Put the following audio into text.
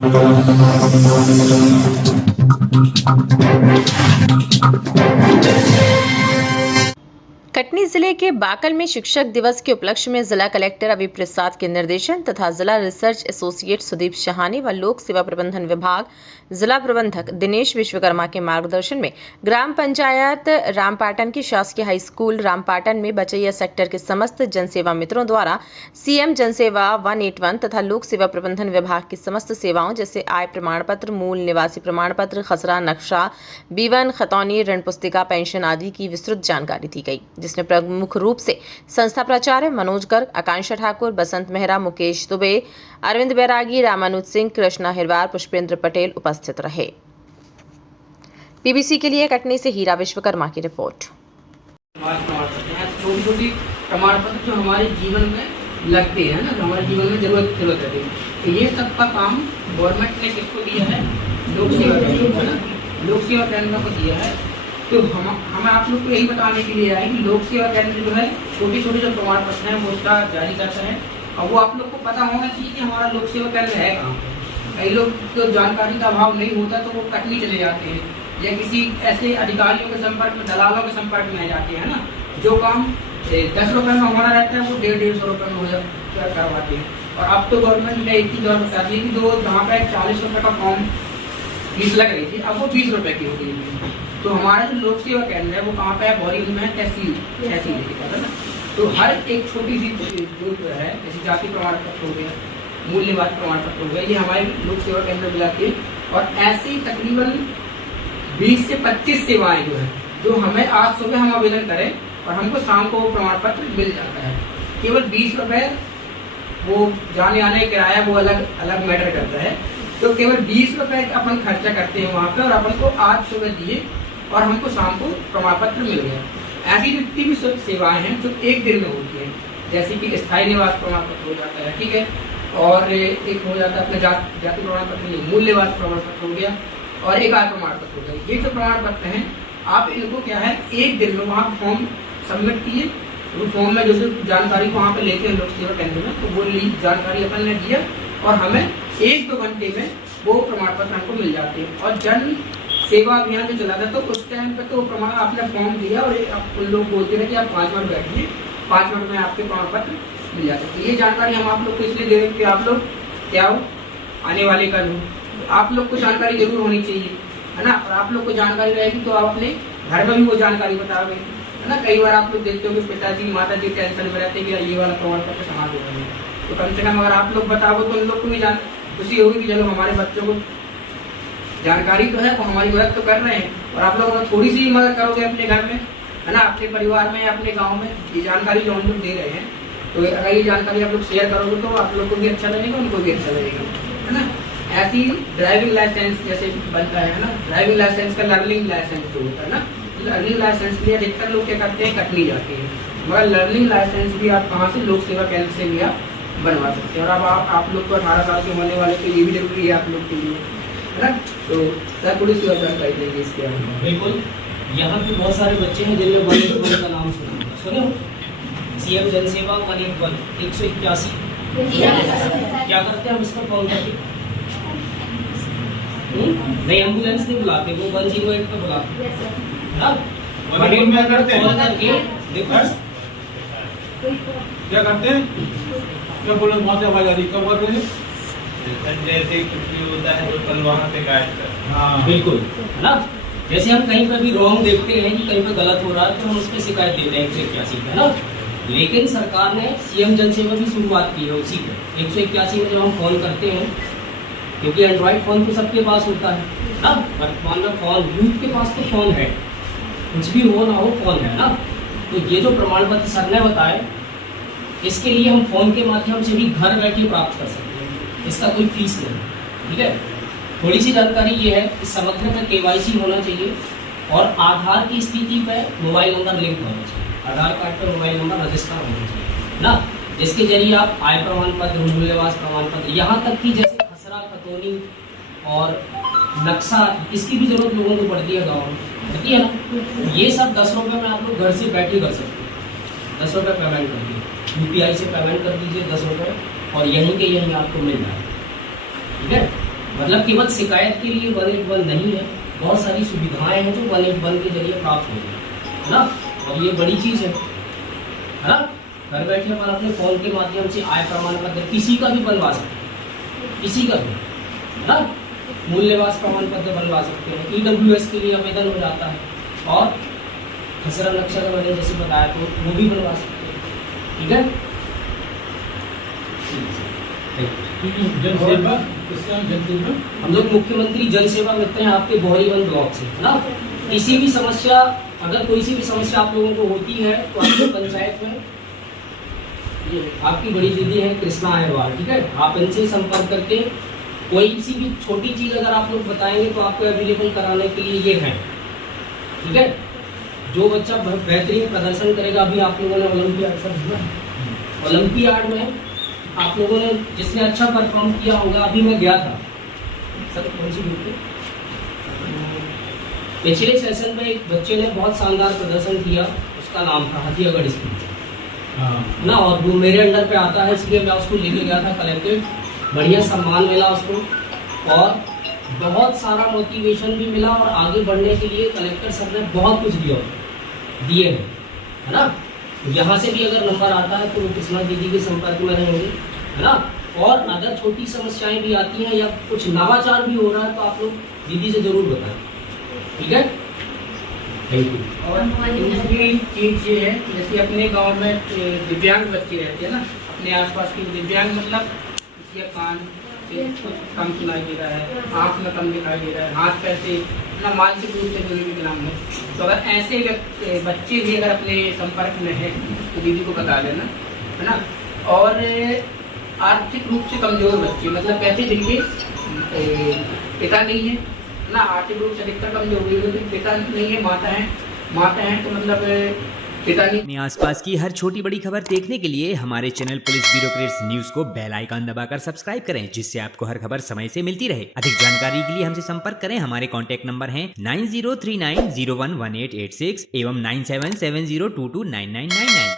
कटनी जिले के बाकल में शिक्षक दिवस के उपलक्ष्य में जिला कलेक्टर अभी प्रसाद के निर्देशन तथा जिला रिसर्च एसोसिएट सुदीप शहानी व लोक सेवा प्रबंधन विभाग जिला प्रबंधक दिनेश विश्वकर्मा के मार्गदर्शन में ग्राम पंचायत रामपाटन की शासकीय हाई स्कूल रामपाटन में बचैया सेक्टर के समस्त जनसेवा मित्रों द्वारा सीएम जनसेवा 181 तथा लोक सेवा प्रबंधन विभाग की समस्त सेवाओं जैसे आय प्रमाण पत्र, मूल निवासी प्रमाण पत्र, खसरा नक्शा, B1 खतौनी, ऋण पुस्तिका, पेंशन आदि की विस्तृत जानकारी दी गई, जिसमें प्रमुख रूप से संस्था प्राचार्य मनोज गर्ग, आकांक्षा ठाकुर, बसंत मेहरा, मुकेश दुबे, अरविंद बैरागी, रामानुज सिंह, कृष्णा हिरवार, पुष्पेंद्र पटेल उपस्थित रहे। पीबीसी के लिए कटनी से हीरा विश्वकर्मा की रिपोर्ट। छोटी-छोटी प्रमाण पत्र जो हमारे जीवन में लगते हैं ना, हमारे जीवन में जरूरत है, तो ये सब का काम गवर्नमेंट ने किसको दिया है? लोक सेवा केंद्र को दिया है। तो हम आप लोग को यही बताने के लिए आए कि लोक सेवा केंद्र जो है छोटे छोटे जो प्रमाण पत्र हैं वो उसका जारी करता है, और वो आप लोग को पता होना चाहिए कि हमारा लोक सेवा केंद्र है कहाँ पे। कई लोग को जानकारी का अभाव नहीं होता तो वो कटनी चले जाते हैं या किसी ऐसे अधिकारियों के संपर्क में, दलालों के संपर्क में आ जाते हैं ना, जो काम 10 रुपये में होना रहता है वो 150-150 रुपये में करवाते हैं। और अब तो गवर्नमेंट ने एक चीज और बता दी कि जो जहाँ पे 40 रुपये का फॉर्म फीस लग रही थी अब वो 20 रुपये की हो गई है। तो हमारा जो लोक सेवा केंद्र है वो कहाँ पे है? बोरिंग में, तहसील है ना। तो हर एक छोटी सी जो है, जैसे जाति प्रमाण पत्र हो गया, मूल निवास प्रमाण पत्र हो गया, ये हमारे लोक सेवा केंद्र में जाती है। और ऐसी तकरीबन 20 से 25 सेवाएं जो है, जो हमें आज सुबह हम आवेदन करें और हमको शाम को वो प्रमाण पत्र मिल जाता है। केवल 20 रुपये वो जाने आने किराया वो अलग मैटर करता है। तो केवल 20 रुपये अपन खर्चा करते हैं वहाँ पे, और अपन को आज सुबह दिए और हमको शाम को प्रमाण पत्र मिल गया। ऐसी जितनी भी सेवाएं हैं जो एक दिन में होती हैं, जैसे कि स्थायी निवास प्रमाण पत्र हो जाता है, ठीक है, और एक हो जाता है अपने जाति प्रमाण पत्र नहीं, मूल निवास प्रमाण पत्र हो गया, और एक आय प्रमाण पत्र हो गया। ये जो प्रमाण पत्र हैं आप इनको क्या है एक दिन में वहाँ फॉर्म सबमिट किए, वो फॉर्म में जो जानकारी को वहाँ पे लेते हैं लोक सेवा केंद्र में, तो वो जानकारी अपन ने दिया और हमें 1-2 घंटे में वो प्रमाण पत्र हमको मिल जाते हैं। और जन सेवा अभियान जो चला था तो उस टाइम पे तो प्रमाण आपने फॉर्म दिया और उन लोग बोलते रहे कि आप 5 मिनट बैठिए, 5 मिनट में आपके प्रमाण पत्र मिल जाते हैं। तो ये जानकारी हम आप लोग को इसलिए दे रहे हैं कि आप लोग क्या हो, आने वाले कल हो, आप लोग को जानकारी जरूर होनी चाहिए, है ना। और आप लोग को जानकारी रहेगी तो आप अपने घर में भी वो जानकारी बताओगे, है ना। कई बार आप लोग देखते हो कि पिताजी माताजी टेंशन में रहते हैं कि ये वाला प्रमाण पत्र कहाँ दे रहे हैं, तो कम से कम अगर आप लोग बताओगे तो उन लोग को भी खुशी होगी कि चलो हमारे बच्चों को जानकारी तो है, वो हमारी मदद तो कर रहे हैं। और आप लोग थोड़ी सी मदद करोगे अपने घर में, है ना, अपने परिवार में या अपने गांव में, ये जानकारी जो हम लोग दे रहे हैं, तो अगर ये जानकारी आप लोग शेयर करोगे तो आप लोग को भी अच्छा लगेगा, उनको भी अच्छा लगेगा, है ना। ऐसी ड्राइविंग लाइसेंस जैसे बनता है ना, ड्राइविंग लाइसेंस का लर्निंग लाइसेंस जो होता है ना, लर्निंग लाइसेंस के लिए अधिकतर लोग क्या करते हैं, कटनी जाते हैं, मगर लर्निंग लाइसेंस भी आप कहाँ से? लोक सेवा केंद्र से भी आप बनवा सकते हैं। और अब आप लोग को 18 साल के होने वाले तो ये भी जरूरी है आप लोग के लिए, है ना। तो सर थोड़ी सी और जानकारी देंगे इसके बारे में। बिल्कुल, यहाँ पे बहुत सारे बच्चे हैं जिनने 181 का नाम सुने हो, सीएम जनसेवा 181 181 क्या करते हैं हम इस पर फोन करके? नहीं, एम्बुलेंस नहीं बुलाते, वो 108 पे बुलाते हैं। 108 में करते हैं, क्या करते हैं? क्या बोले वहाँ से आवाज आ रही, कब कर रहे हैं? जैसे कुछ भी होता है तो कल वहाँ से गायब कर। हाँ बिल्कुल, है ना। जैसे हम कहीं पर भी रॉन्ग देखते हैं कि कहीं पर गलत हो रहा है तो हम उस पर शिकायत देते हैं 181 है ना। लेकिन सरकार ने सीएम जनसेवा की शुरुआत की है उसी पे 181 में जब हम फोन करते हैं, क्योंकि एंड्रॉइड फोन तो सबके पास होता है ना, वर्तमान में फोन यूथ के पास तो फोन है, कुछ भी हो ना हो फोन है ना। तो ये जो प्रमाण पत्र सर ने बताया, इसके लिए हम फोन के माध्यम से भी घर बैठे प्राप्त कर सकते हैं, इसका कोई फीस नहीं, ठीक है। थोड़ी सी जानकारी ये है कि समग्र में KYC होना चाहिए और आधार की स्थिति पे मोबाइल नंबर लिंक होना चाहिए, आधार कार्ड पर मोबाइल नंबर रजिस्टर होना चाहिए ना, जिसके जरिए आप आय प्रमाण पत्र, मूल निवास प्रमाण पत्र, यहाँ तक कि जैसे खसरा खतौनी और नक्शा, इसकी भी जरूरत लोगों को पड़ती है गाँव में, होती है ना। ये सब 10 रुपये में आप लोग घर से बैठे कर सकते हैं, 10 रुपये पेमेंट कर दीजिए, UPI से पेमेंट कर दीजिए 10 रुपये, और यहीं के यहीं आपको मिल जाए, ठीक है। मतलब केवल शिकायत के लिए 181 नहीं है, बहुत सारी सुविधाएं हैं जो 181 के जरिए प्राप्त होगी, है ना। और ये बड़ी चीज़ है ना। घर बैठे अपन अपने फ़ोन के माध्यम से आय प्रमाण पत्र किसी का भी बनवा सकते हैं, किसी का भी, है ना। मूल्यवास प्रमाण पत्र बनवा सकते हैं, EWS के लिए आवेदन हो जाता है, और खसरा नक्शा का मैंने जैसे बताया तो वो भी बनवा सकते हैं, ठीक है। जनसेवा किसका जनसेवा? हम लोग मुख्यमंत्री जन सेवा मित्र हैं आपके बोहरीवन ब्लॉक से, है ना। किसी भी समस्या, अगर कोई सी भी समस्या आप लोगों को होती है तो आपके पंचायत में आपकी बड़ी दीदी है कृष्णा अहरवाल, ठीक है। आप इनसे संपर्क करके कोई सी भी छोटी चीज़ अगर आप लोग बताएंगे तो आपको अवेलेबल कराने के लिए ये है, ठीक है। जो बच्चा बेहतरीन प्रदर्शन करेगा, अभी आप लोगों ने ओलंपियाड में आप लोगों ने जिसने अच्छा परफॉर्म किया होगा, अभी मैं गया था सर, कौन सी ग्रुप पे, पिछले सेशन में एक बच्चे ने बहुत शानदार प्रदर्शन किया, उसका नाम था हथियागढ़ स्कूल ना, और वो मेरे अंडर पे आता है, इसलिए मैं उसको लेके गया था कलेक्टेड, बढ़िया सम्मान मिला उसको और बहुत सारा मोटिवेशन भी मिला, और आगे बढ़ने के लिए कलेक्टर सर ने बहुत कुछ दिए हैं, है ना। यहाँ से भी अगर नंबर आता है तो वो कृष्णा दीदी के संपर्क में रहेंगे, है ना। और अगर छोटी समस्याएं भी आती हैं या कुछ नवाचार भी हो रहा है तो आप लोग दीदी से जरूर बताएं, ठीक है। Thank you. और दूसरी चीज़ ये है, जैसे अपने गांव में दिव्यांग बच्चे रहते हैं ना, अपने आसपास के दिव्यांग मतलब किसी का कान से कुछ कम सुनाई दे रहा है, आँख में कम दिखाई दे रहा है, हाथ पैर से ना मानसिक रूप से कोई भी विकलांग है, तो अगर ऐसे बच्चे भी अगर अपने संपर्क में है तो दीदी को बता देना, है ना। और आर्थिक रूप से कमजोर बच्चे, मतलब कैसे जिनके पिता नहीं है ना, आर्थिक रूप से अधिकतर कमजोर हुई, लेकिन पिता नहीं है, माता है तो मतलब पिता नहीं। अपने आसपास की हर छोटी बड़ी खबर देखने के लिए हमारे चैनल पुलिस ब्यूरोक्रेट्स न्यूज को बेल आइकन दबाकर सब्सक्राइब करें, जिससे आपको हर खबर समय से मिलती रहे। अधिक जानकारी के लिए हमसे संपर्क करें। हमारे कॉन्टैक्ट नंबर हैं 9039011886 एवं 9770229999।